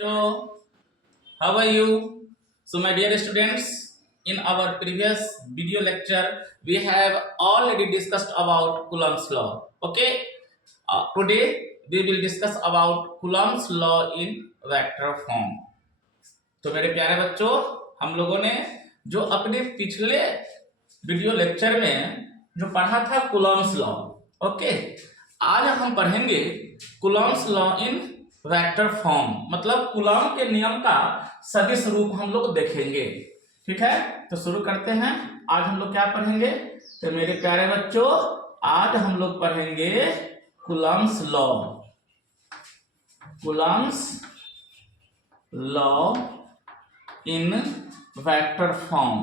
So, how are you? So, my dear students, in our previous video lecture, we have already discussed about Coulomb's law. Okay, today we will discuss about Coulomb's law in vector form. तो मेरे प्यारे बच्चों, हम लोगों ने जो अपने पिछले वीडियो लेक्चर में जो पढ़ा था कुलॉम्स लॉ, ओके, आज हम पढ़ेंगे Coulomb's law in vector form, मतलब कुलॉम के नियम का सदिश रूप हम लोग देखेंगे। ठीक है, तो शुरू करते हैं। आज हम लोग क्या पढ़ेंगे? तो मेरे प्यारे बच्चों, आज हम लोग पढ़ेंगे Coulomb's law. Coulomb's law in vector form.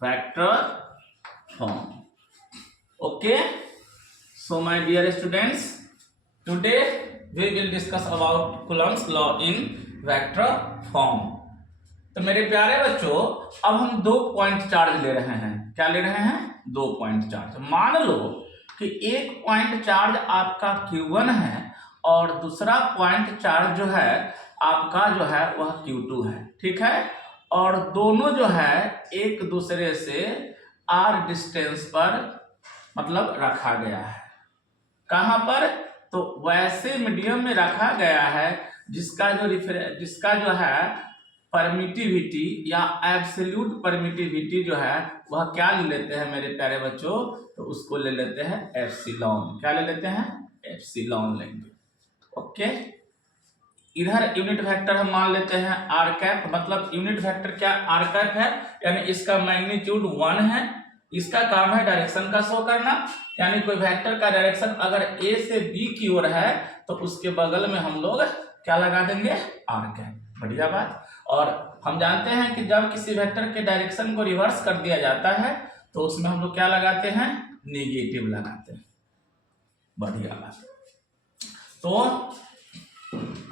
Vector form. Okay, so my dear students, today we will discuss about Coulomb's law in vector form. तो मेरे प्यारे बच्चों, अब हम 2 पॉइंट चार्ज ले रहे हैं। क्या ले रहे हैं? 2 पॉइंट चार्ज। मान लो कि एक पॉइंट चार्ज आपका Q1 है और दूसरा पॉइंट चार्ज जो है आपका जो है वह Q2 है। ठीक है, और दोनों जो है एक दूसरे से r डिस्टेंस पर मतलब रखा गया है। कहां पर? तो वैसे मीडियम में रखा गया है जिसका जो है परमिटिविटी या एब्सोल्यूट परमिटिविटी जो है वह क्या ले लेते हैं मेरे प्यारे बच्चों? तो उसको ले लेते हैं एप्सिलॉन। क्या ले लेते हैं? एप्सिलॉन लेंगे। ओके, इधर यूनिट वेक्टर हम मान लेते हैं आर कैप, मतलब यूनिट वेक्टर क्या आर कैप है, यानी इसका मैग्नीट्यूड 1 है। इसका काम है डायरेक्शन का शो करना, यानी कोई वेक्टर का डायरेक्शन अगर ए से बी की ओर है तो उसके बगल में हम लोग क्या लगा देंगे? R cap. बढ़िया बात। और हम जानते हैं कि जब किसी वेक्टर के डायरेक्शन को रिवर्स कर दिया जाता है तो उसमें हम लोग क्या लगाते हैं? नेगेटिव लगाते हैं। बढ़िया बात। तो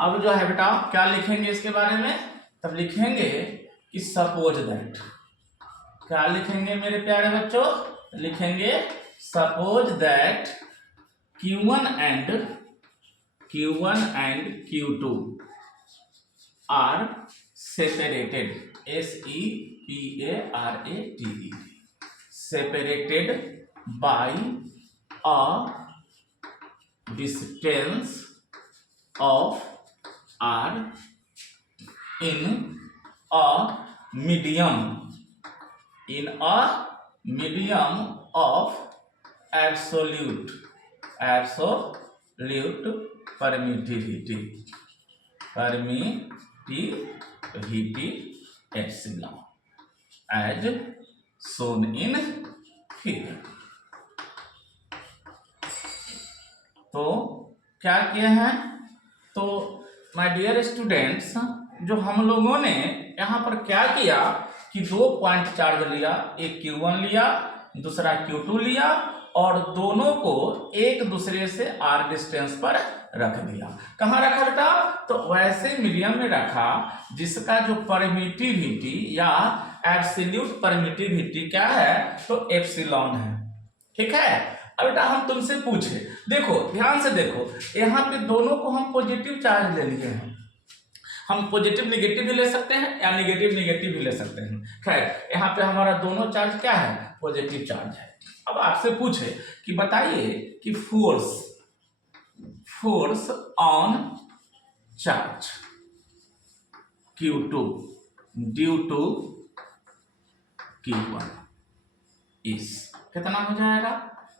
अब जो है बेटा क्या लिखेंगे इसके बारे में? तब लिखेंगे कि सपोज दैट। क्या लिखेंगे मेरे प्यारे बच्चों? लिखेंगे suppose that Q1 and Q2 are separated, separated, separated by a distance of r in a medium of absolute permittivity epsilon as shown in figure। तो क्या किए हैं? तो माय डियर स्टूडेंट्स, जो हम लोगों ने यहाँ पर क्या किया कि 2 पॉइंट चार्ज लिया, एक Q1 लिया, दूसरा Q2 लिया और दोनों को एक दूसरे से r डिस्टेंस पर रख दिया। कहाँ रखा बेटा? तो वैसे मीडियम में रखा जिसका जो परमिटिविटी या एब्सोल्यूट परमिटिविटी क्या है? तो एप्सिलॉन है। ठीक है, अब बेटा हम तुमसे पूछे, देखो ध्यान से देखो, यहाँ पे दोनों को हम पॉजिटिव चार्ज ले लिए हैं। हम पॉजिटिव निगेटिव भी ले सकते हैं या निगेटिव निगेटिव भी ले सकते हैं। खैर यहाँ पे हमारा दोनों चार्ज क्या है? पॉजिटिव चार्ज है। अब आपसे पूछे कि बताइए कि force on charge Q2 due to Q1 is कितना हो जाएगा?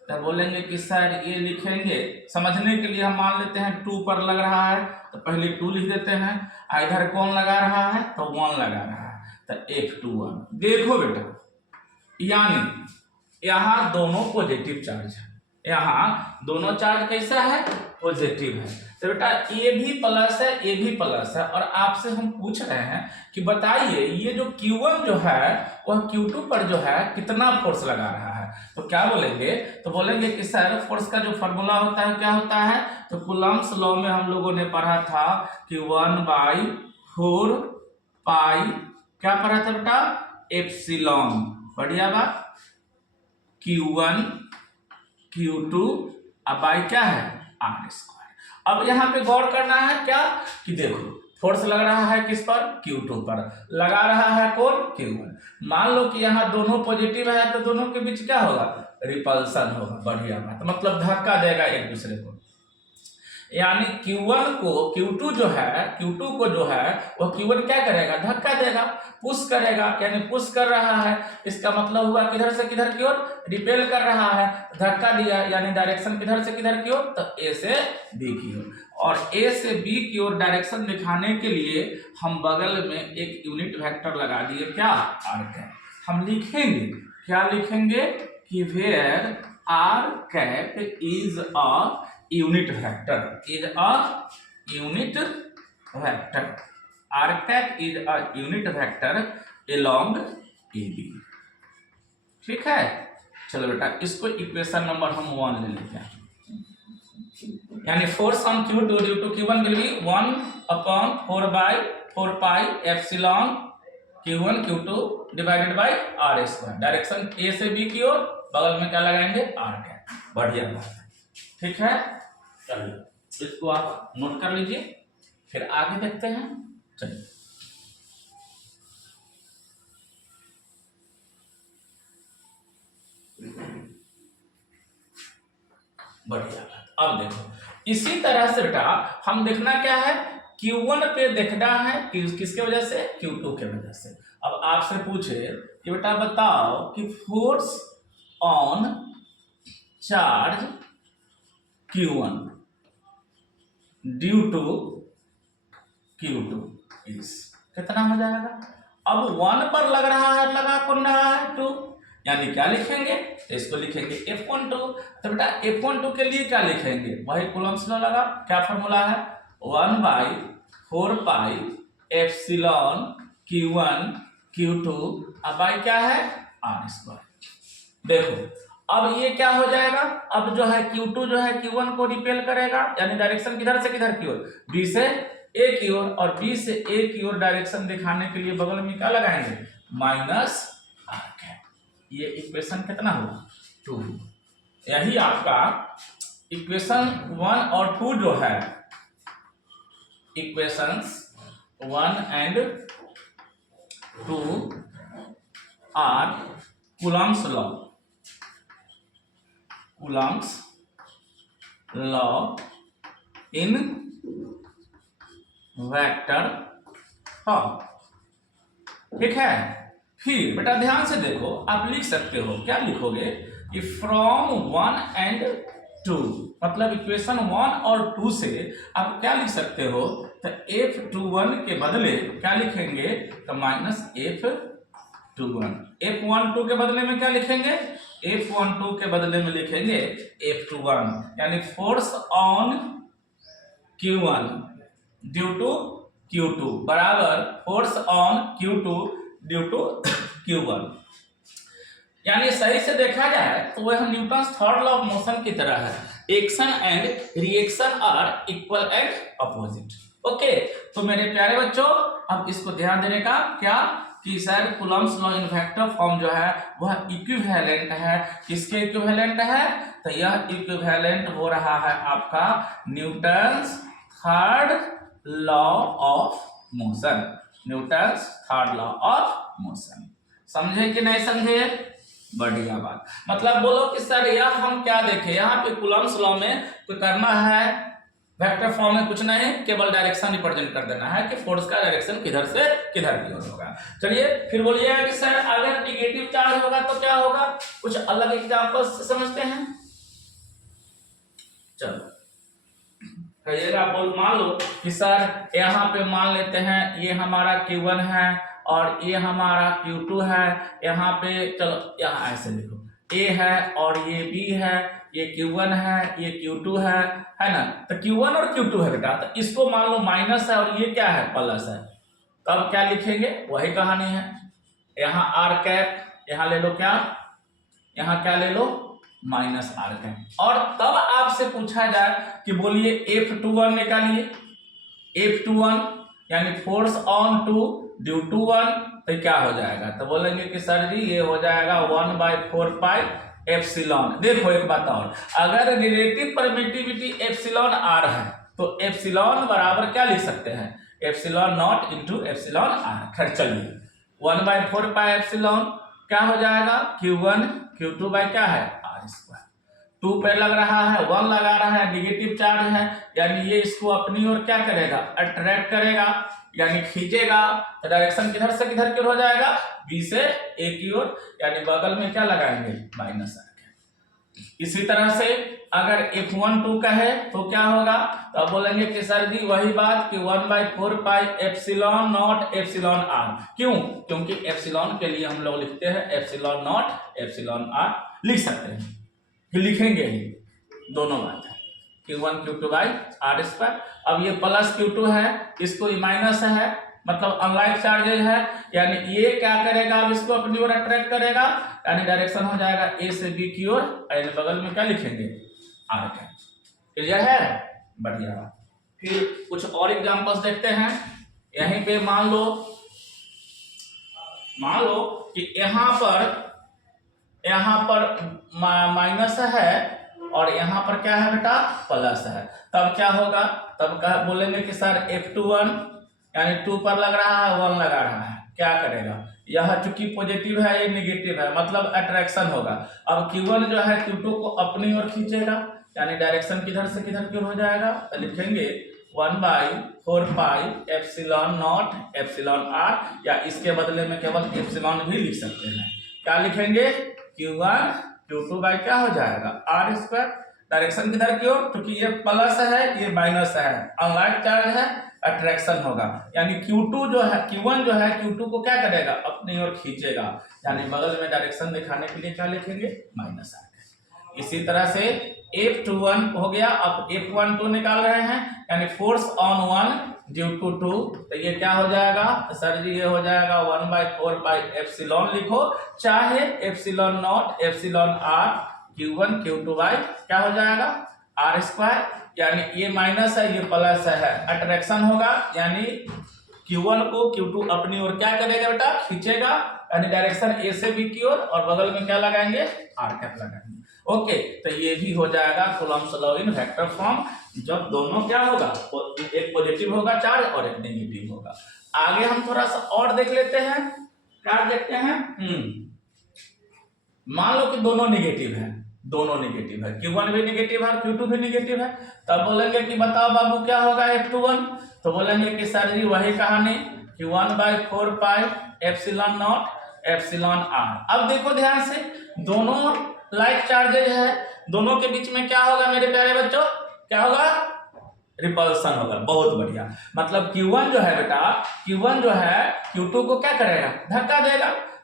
तो बोलेंगे कि सर ये लिखेंगे, समझने के लिए हम मान लेते हैं 2 पर लग रहा है तो पहले 2 लिख देते हैं, इधर कौन लगा रहा है? तो 1 लगा रहा है, तो F21। देखो बेटा, यानी यहाँ दोनों पॉजिटिव चार्ज है, यहाँ दोनों चार्ज कैसा है? पॉजिटिव है। तो बेटा ये भी प्लस है, ये भी प्लस है, और आपसे हम पूछ रहे हैं कि बताइए ये जो Q1 जो है वह Q2 पर जो है कितना फोर्स लगा रहा है? तो क्या बोलेंगे? तो बोलेंगे कि सर फोर्स का जो फॉर्मूला होता है क्या होता है? तो कुलम्स लॉ में हम लोगों ने पढ़ा था कि 1/4 पाई क्या पढ़ा था बेटा? एप्सिलॉन। बढ़िया बात। Q1 Q2 अब बाई क्या है? R²। अब यहाँ पे गौर करना है क्या कि देखो फोर्स लग रहा है किस पर, Q2 पर, लगा रहा है कौन, Q1। मान लो कि यहाँ दोनों पॉजिटिव है तो दोनों के बीच क्या होगा, रिपल्सन होगा। बढ़िया बात, मतलब धक्का देगा एक दूसरे को। यानी Q1 को Q2 जो है, Q2 को जो है वह Q1 क्या करेगा, धक्का देगा, पुश करेगा, यानी पुश कर रहा है। इसका मतलब हुआ किधर से किधर की ओर, रिपेल कर रहा है, धक्का दिया, यानी डायरेक्शन किधर से किधर की ओर, तो A से B की ओर। और A से B की ओर डायरेक्शन दिखाने के लिए हम बगल में एक यूनिट वेक्टर लगा दिए, क्या, आर कैप। हम लिखेंगे, क्या लिखेंगे कि where r cap is a unit vector, is a unit vector, r cap is a unit vector along AB। ठीक है, चलो बेटा इसको इक्वेशन नंबर हम 1 ले लेते हैं। यानी force on Q2 due to Q1 will be 1/4 pi epsilon Q1 Q2 divided by r square. Direction A से B की ओर, बगल में क्या लगाएंगे, r कैप। बढ़िया बात है, ठीक है। चलिए इसको आप नोट कर लीजिए, फिर आगे देखते हैं। चलिए बढ़िया बात। अब देखो इसी तरह से बेटा हम देखना क्या है, Q1 पे देखना है किसके वजह से, Q2 के वजह से। अब आपसे पूछे कि बेटा बताओ कि force on charge Q1 due to Q2 is कितना हो जाएगा। अब 1 पर लग रहा है, लगा कौन रहा है, 2, यानी क्या लिखेंगे, तो इसको लिखेंगे F12। तो बेटा F12 के लिए क्या लिखेंगे, वही कूलम्ब्स लॉ लगा, क्या फॉर्मूला है, 1/4 पाई एप्सिलॉन Q1 Q2 अब बाई क्या है, r स्क्वायर। देखो अब ये क्या हो जाएगा, अब जो है Q2 जो है Q1 को रिपेल करेगा, यानी डायरेक्शन किधर से किधर की ओर, B से A की ओर, और B से A की ओर डायरेक्शन दिखाने के लिए बगल में क्या लगाएंगे, माइनस r कैप। ये इक्वेशन कितना हुआ, 2। यही आपका इक्वेशन 1 और 2 जो है, equations 1 and 2 are Coulomb's law, Coulomb's law in vector form. ठीक है, फिर बेटा ध्यान से देखो, आप लिख सकते हो, क्या लिखोगे कि फ्रॉम 1 एंड 2, मतलब इक्वेशन 1 और 2 से आप क्या लिख सकते हो, तो F21 के बदले क्या लिखेंगे, तो माइनस F21। F12 के बदले में क्या लिखेंगे, F12 के बदले में लिखेंगे F21, यानी force on Q1 due to Q2 बराबर force on Q2 due to Q1। यानी सही से देखा जाए तो वह Newton's third law of motion की तरह है, action and reaction are equal and opposite. Okay, तो मेरे प्यारे बच्चों अब इसको ध्यान देने का क्या कि sir Coulomb's law in vector form जो है वह इक्विवेलेंट है, किसके इक्विवेलेंट है, तो यह इक्विवेलेंट हो रहा है आपका Newton's third law of motion, Newton's third law of motion. समझे कि नहीं समझे, बढ़िया बात। मतलब बोलो कि सर यह हम क्या देखें, यहाँ पे कूलम्ब्स लॉ में कोई करना है वेक्टर फॉर्म में कुछ नहीं, केवल डायरेक्शन रिप्रेजेंट कर देना है कि फोर्स का डायरेक्शन किधर से किधर की ओर होगा। चलिए फिर बोलिएगा कि सर अगर नेगेटिव चार्ज होगा तो क्या होगा, कुछ अलग एग्जांपल से समझते हैं। चलो कहिएगा, बोल मान लो कि सर यहाँ पे मान लेते हैं ये हमारा Q1 है और ये हमारा Q2 है, यहाँ पे चलो यहाँ ऐसे लिखो, A है और ये B है, ये Q1 है, ये Q2 है ना, तो Q1 और Q2 है बेटा, तो इसको मान लो माइनस है और ये क्या है, प्लस है, तब क्या लिखेंगे, वही कहानी है। यहाँ आर कैप, यहाँ ले लो क्या, यहाँ क्या ले लो, माइनस आर कैप। और तब आपसे पूछा जाए कि बोलिए F21 निकालिए, F21 यानी फोर्स ऑन 2 ड्यू टू 1, तो क्या हो जाएगा, तो बोलेंगे कि सर जी ये हो जाएगा 1/4 पाई एप्सिलॉन। देखो एक बात और, अगर रिलेटिव परमिटिविटी एप्सिलॉन आर है तो एप्सिलॉन बराबर क्या लिख सकते हैं, epsilon naught into epsilon r. खैर चलिए 1/4 पाई एप्सिलॉन क्या हो जाएगा, Q1 Q2 बाई क्या है आर स्क्वायर। 2 पे लग रहा है, 1 लगा रहा है, निगेटिव चार्ज है, यानी ये इसको अपनी ओर क्या करेगा, अट्रैक्ट करेगा, यानी खींचेगा। तो डायरेक्शन किधर से किधर की ओर हो जाएगा, बी से ए की ओर, यानी बगल में क्या लगाएंगे माइनस आर। इसी तरह से अगर F12 का है तो क्या होगा, तो अब बोलेंगे कि सर जी वही बात कि 1/4 pi epsilon naught epsilon r. क्यों, क्योंकि एप्सिलॉन के लिए हम लोग लिखते हैं एप्सिलॉन नॉट एप्सिलॉन आर लिख सकते हैं, फिर लिखेंगे ही, दोनों बात है Q1 Q2 by r square. अब ये प्लस Q2 है, इसको माइनस है, मतलब अनलाइक चार्जेज है, यानी ये क्या करेगा, अब इसको अपनी ओर अट्रैक्ट करेगा, यानी डायरेक्शन हो जाएगा ए से बी की ओर, यानी बगल में क्या लिखेंगे आर का। क्लियर है, बढ़िया। फिर कुछ और एग्जांपल्स देखते हैं। यहीं पे मान लो कि यहाँ पर माइनस है और यहाँ पर क्या है बेटा प्लस है, तब क्या होगा, तब क्या बोलेंगे कि सर F21 यानी 2 पर लग रहा है, 1 लगा रहा है, क्या करेगा, यह चूंकि पॉजिटिव है ये निगेटिव है, मतलब अट्रैक्शन होगा। अब Q1 जो है Q2 को अपनी ओर खींचेगा, यानी डायरेक्शन किधर से किधर की ओर हो जाएगा, तो लिखेंगे 1/4 pi epsilon naught epsilon r, या इसके बदले में केवल एप्सिलॉन भी लिख सकते हैं। क्या लिखेंगे, Q1 Q2 बाई क्या हो जाएगा आर स्क्वायर, डायरेक्शन किधर की ओर, क्योंकि ये प्लस है ये माइनस है, अनलाइक चार्ज है, अट्रैक्शन होगा, यानी Q1 जो है Q2 को क्या करेगा अपनी ओर खींचेगा, यानी बगल में डायरेक्शन दिखाने के लिए क्या लिखेंगे माइनस आर। इसी तरह से F21 हो गया, अब F12 निकाल रहे हैं, यानी फोर्स ऑन 1 ड्यू टू 2, तो ये क्या हो जाएगा सर जी, ये हो जाएगा 1/4 पाई एप्सिलॉन लिखो, चाहे epsilon naught epsilon r Q1 Q2 by क्या हो जाएगा आर स्क्वायर, यानी ये माइनस है ये प्लस है, अट्रैक्शन होगा, यानी Q1 को Q2 अपनी ओर क्या करेगा बेटा खींचेगा, यानी डायरेक्शन ए से बी की ओर, और बगल में क्या लगाएंगे आर कैप लगाएंगे। ओके, तो ये भी हो जाएगा Coulomb's law in vector form, जब दोनों क्या होगा, एक पॉजिटिव होगा चार्ज और एक नेगेटिव होगा। आगे हम थोड़ा सा और देख लेते हैं, क्या देखते हैं, मान लो कि दोनों नेगेटिव है, Q1 भी नेगेटिव है Q2 भी नेगेटिव है, तब बोलेंगे कि बताओ बाबू क्या होगा F21, तो बोलेंगे कि सर जी वही कहानी कि 1/4 pi epsilon naught epsilon r. अब देखो ध्यान से, दोनों लाइक चार्जेज है, दोनों के बीच में क्या होगा मेरे प्यारे बच्चों, क्या होगा रिपल्सन होगा। बहुत बढ़िया, मतलब Q1 जो है बेटा, Q1 जो है Q2 को क्या करेगा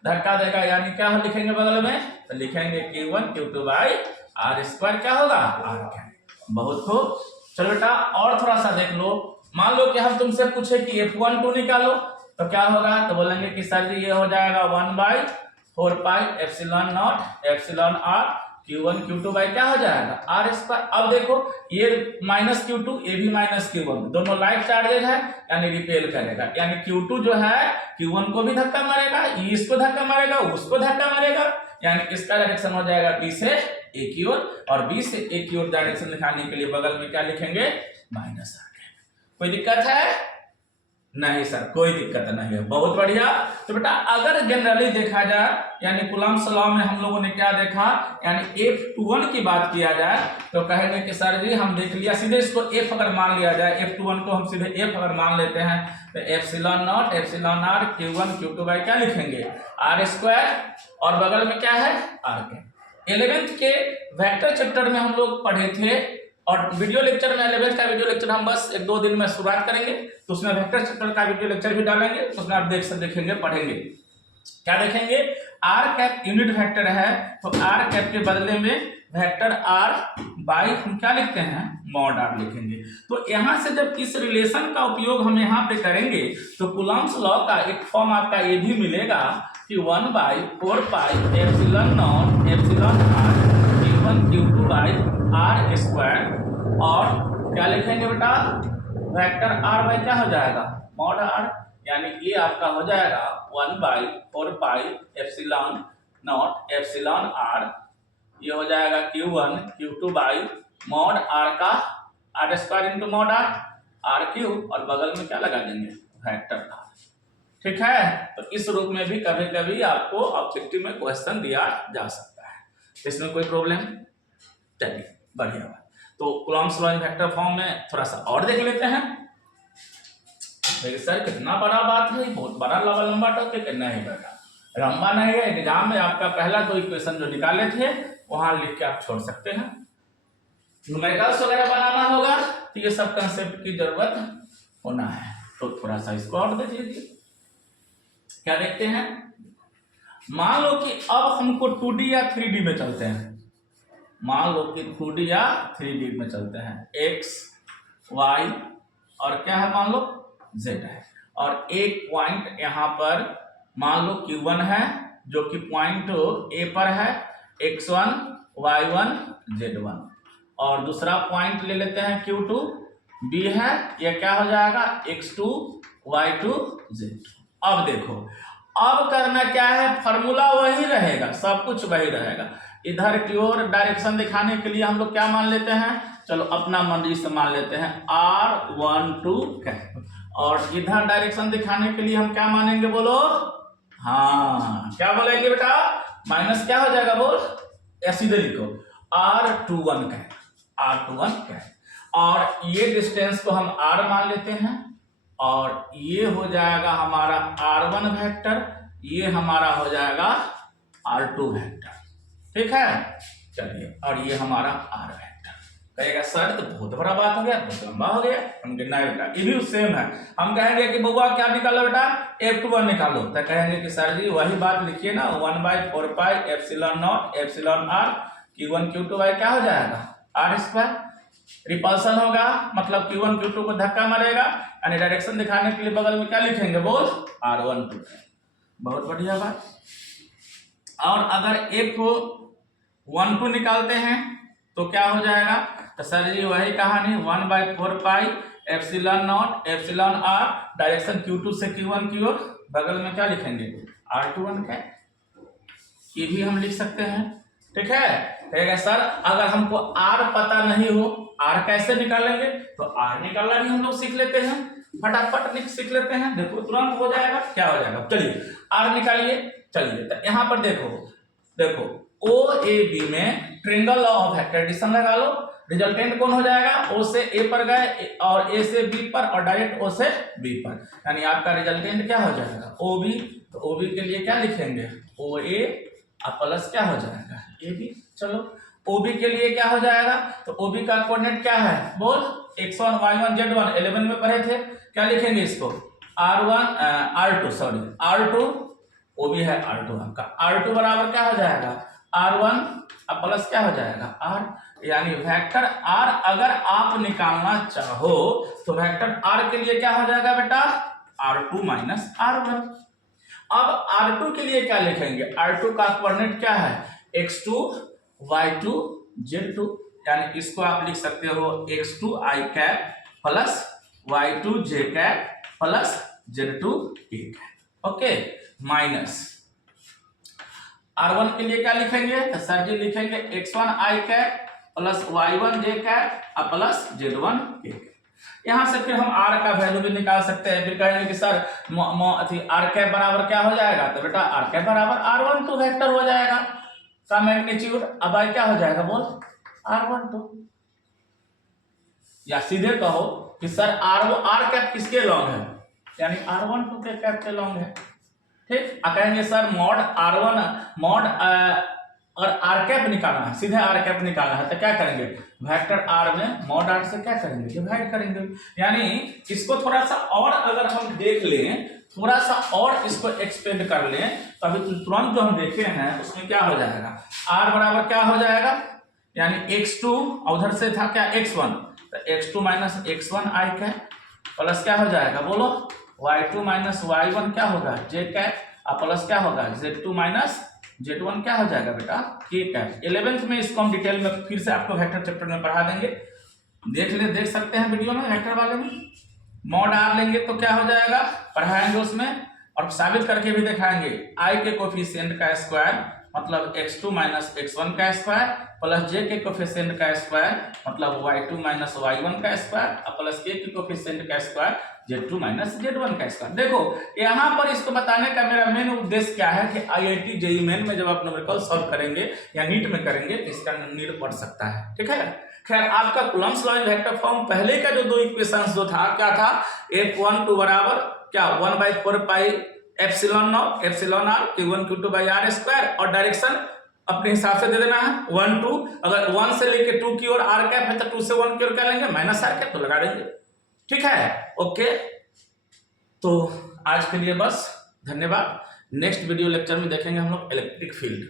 धक्का देगा, यानी क्या हम लिखेंगे बगल में, तो लिखेंगे Q1 Q2 by r square क्या होगा आर कैप। बहुत खूब, चलो बेटा और थोड़ा सा देख लो, मान लो कि हम तुमसे पूछे कि F12 निकालो, तो क्या होगा, तो बोलेंगे कि सर जी ये हो जाएगा 1/4 pi epsilon naught epsilon r Q1 Q2 by क्या हो जाएगा आर स्क्वायर। अब देखो ये माइनस Q2 ये भी माइनस Q1, दोनों लाइक चार्जेज है, यानी रिपेल करेगा, यानी Q2 जो है Q1 को भी धक्का मारेगा, इसको धक्का मारेगा, उसको धक्का मारेगा, यानी इसका डायरेक्शन हो जाएगा बी से ए की ओर, और बी से ए की ओर डायरेक्शन दिखाने के लिए बगल में क्या लिखेंगे माइनस आर। कोई दिक्कत है नहीं सर, कोई दिक्कत नहीं है, बहुत बढ़िया। तो बेटा अगर जनरली देखा जाए, यानी कूलम्ब्स लॉ में हम लोगों ने क्या देखा, यानी F21 की बात किया जाए तो कहेंगे कि सर जी हम देख लिया, सीधे इसको F अगर मान लिया जाए, F21 को हम सीधे F अगर मान लेते हैं, तो epsilon naught epsilon r Q1 Q2 by क्या लिखेंगे आर स्क्वायर, और बगल में क्या है आर के। 11th के वेक्टर चैप्टर में हम लोग पढ़े थे, और वीडियो लेक्चर में 11th का वीडियो लेक्चर हम बस 1-2 दिन में शुरुआत करेंगे, तो उसमें वेक्टर चैप्टर का वीडियो लेक्चर भी डालेंगे, तो उसमें आप देखेंगे पढ़ेंगे। क्या देखेंगे, आर कैप यूनिट वेक्टर है, तो आर कैप के बदले में वेक्टर आर बाई हम क्या लिखते हैं मॉड आर लिखेंगे। तो यहाँ से जब इस रिलेशन का उपयोग हम यहाँ पे करेंगे, तो कूलम्ब्स लॉ का एक फॉर्म आपका ये भी मिलेगा कि 1/4 pi epsilon naught epsilon r Q1 Q2 by r square, और क्या लिखेंगे बेटा वेक्टर आर बाई क्या हो जाएगा मॉड आर, यानी ये आपका हो जाएगा 1/4 pi epsilon naught epsilon r, ये हो जाएगा Q1 Q2 by mod r का r square into mod r cube, और बगल में क्या लगा देंगे, वेक्टर आर। ठीक है, तो इस रूप में भी कभी कभी आपको ऑब्जेक्टिव में क्वेश्चन दिया जा सकता है, इसमें कोई प्रॉब्लम। चलिए बढ़िया बात। तो Coulomb's law in vector form में थोड़ा सा और देख लेते हैं। देखिए सर कितना बड़ा बात है, बहुत बड़ा लंबा टॉपिक है। नहीं बेटा लंबा नहीं है, एग्जाम में आपका पहला 2 इक्वेशन जो निकाले थे वहां लिख के आप छोड़ सकते हैं। न्यूमेरिकल्स वगैरह बनाना होगा तो ये सब कंसेप्ट की जरूरत होना है, तो थोड़ा सा इसको और देख लीजिए। क्या देखते हैं, मान लो कि अब हमको 2D या 3D में चलते हैं। मान लो कि 2D या 3D में चलते हैं, x y और क्या है, मान लो z है, और एक पॉइंट यहाँ पर मान लो q1 है जो कि पॉइंट A पर है, x1 y1 z1, और दूसरा पॉइंट ले लेते हैं q2 B है, ये क्या हो जाएगा x2 y2 z2। अब देखो, अब करना क्या है, फॉर्मूला वही रहेगा, सब कुछ वही रहेगा। इधर की ओर डायरेक्शन दिखाने के लिए हम लोग क्या मान लेते हैं, चलो अपना मर्जी से मान लेते हैं r12 कैप, और इधर डायरेक्शन दिखाने के लिए हम क्या मानेंगे बोलो, हाँ क्या बोलेंगे बेटा, माइनस क्या हो जाएगा बोल, या सीधे लिखो r21 कैप, r21 कैप, और ये डिस्टेंस को हम r मान लेते हैं, और ये हो जाएगा हमारा r1 वेक्टर, ये हमारा हो जाएगा r2 वेक्टर। ठीक है, चलिए, और ये हमारा r वेक्टर। कहेगा सर तो बहुत बड़ा बात हो गया, बहुत लंबा हो गया। हम कहना है बेटा ये भी सेम है। हम कहेंगे कि बउआ क्या निकालो बेटा, F21 निकालो, तो कहेंगे कि सर जी वही बात लिखिए ना, 1/4 pi epsilon naught epsilon r Q1 Q2 y क्या हो जाएगा r स्क्वायर। रिपल्सन होगा मतलब Q1 Q2 को धक्का मारेगा, यानी डायरेक्शन दिखाने के लिए बगल में क्या लिखेंगे बोल, r12। बहुत बढ़िया बात। और अगर F12 निकालते हैं तो क्या हो जाएगा, तो सर जी वही कहानी, 1/4 pi epsilon naught epsilon r, direction Q2 से Q1 की ओर, बगल में क्या लिखेंगे r21 का, ये भी हम लिख सकते हैं। ठीक है, कहेगा सर अगर हमको r पता नहीं हो, r कैसे निकालेंगे, तो r निकालना भी हम लोग सीख लेते हैं, फटाफट सीख लेते हैं, देखो तुरंत हो जाएगा। क्या हो जाएगा, चलिए r निकालिए। चलिए तो यहाँ पर देखो OAB में triangle law of vector addition लगा लो, रिजल्टेंट कौन हो जाएगा, O से A पर गए और A से B पर, और डायरेक्ट O से B पर, यानी आपका रिजल्टेंट क्या हो जाएगा OB। तो OB के लिए क्या लिखेंगे, OA प्लस क्या हो जाएगा AB। चलो OB के लिए क्या हो जाएगा, तो OB का कोऑर्डिनेट क्या है बोल, x1 y1 z1, 11 में पढ़े थे, क्या लिखेंगे इसको r2 r2, OB है r2 आपका, r2 बराबर क्या हो जाएगा r1 प्लस क्या हो जाएगा r, यानी वेक्टर r अगर आप निकालना चाहो तो वेक्टर r के लिए क्या हो जाएगा बेटा, r2 माइनस r1। अब r2 के लिए क्या लिखेंगे, r2 का कोऑर्डिनेट क्या है, x2 y2 z2, यानी इसको आप लिख सकते हो x2 i cap plus y2 j cap plus z2 k cap. Okay, minus r1 के लिए क्या लिखेंगे, तो सर जी लिखेंगे x1 i cap plus y1 j cap plus z1 k cap. यहाँ से फिर हम r का वैल्यू भी निकाल सकते हैं। फिर कहेंगे कि सर r कैप बराबर क्या हो जाएगा, तो बेटा r कैप बराबर r12 वेक्टर हो जाएगा का मैग्नीट्यूड। अब आई क्या हो जाएगा बोल, r12, या सीधे कहो कि सर r कैप किसके लॉन्ग है, यानी r12 के कैप के लॉन्ग है। ठीक, कहेंगे सर मॉड r1 मॉड और r कैप निकालना है, सीधे r कैप निकालना है, तो क्या करेंगे, वेक्टर r में मॉड r से क्या करेंगे, डिवाइड करेंगे। यानी इसको थोड़ा सा और अगर हम देख लें, थोड़ा सा और इसको एक्सपेंड कर लें, तो अभी तुरंत जो हम देखे हैं उसमें क्या हो जाएगा, r बराबर क्या हो जाएगा, यानी x2 उधर से था क्या x1, तो x2 minus x1 i cap plus क्या हो जाएगा बोलो, y2 माइनस y1 क्या होगा j कैप प्लस क्या होगा z2 माइनस z1 क्या हो जाएगा बेटा k कैप। 11th में इसको हम डिटेल में फिर से आपको वेक्टर चैप्टर में पढ़ा देंगे, देख सकते हैं वीडियो में वेक्टर वाले में। मॉड r लेंगे तो क्या हो जाएगा, पढ़ाएंगे उसमें और साबित करके भी दिखाएंगे, i के कोफिशिएंट का स्क्वायर मतलब x2 माइनस x1 का स्क्वायर प्लस j के कोफिशिएंट का स्क्वायर मतलब y2 माइनस y1 का स्क्वायर और प्लस k के कोफिशिएंट का स्क्वायर z2 माइनस z1 का स्क्वायर। देखो यहाँ पर इसको बताने का मेरा मेन उद्देश्य क्या है कि IIT JEE मेन में जब आप न्यूमेरिकल सॉल्व करेंगे या नीट में करेंगे तो इसका नीड पड़ सकता है, ठीक है। खैर आपका Coulomb's law in vector form पहले का जो दो इक्वेशंस जो था क्या था, F12 बराबर क्या 1/4 pi epsilon naught epsilon r q1 q2 by r square और डायरेक्शन अपने हिसाब से दे देना है 1 2, अगर 1 से लेके 2 की ओर r कैप है तो 2 से 1 की ओर क्या लेंगे माइनस r कैप तो लगा देंगे, ठीक है। ओके तो आज के लिए बस धन्यवाद। नेक्स्ट वीडियो लेक्चर में देखेंगे हम लोग इलेक्ट्रिक फील्ड।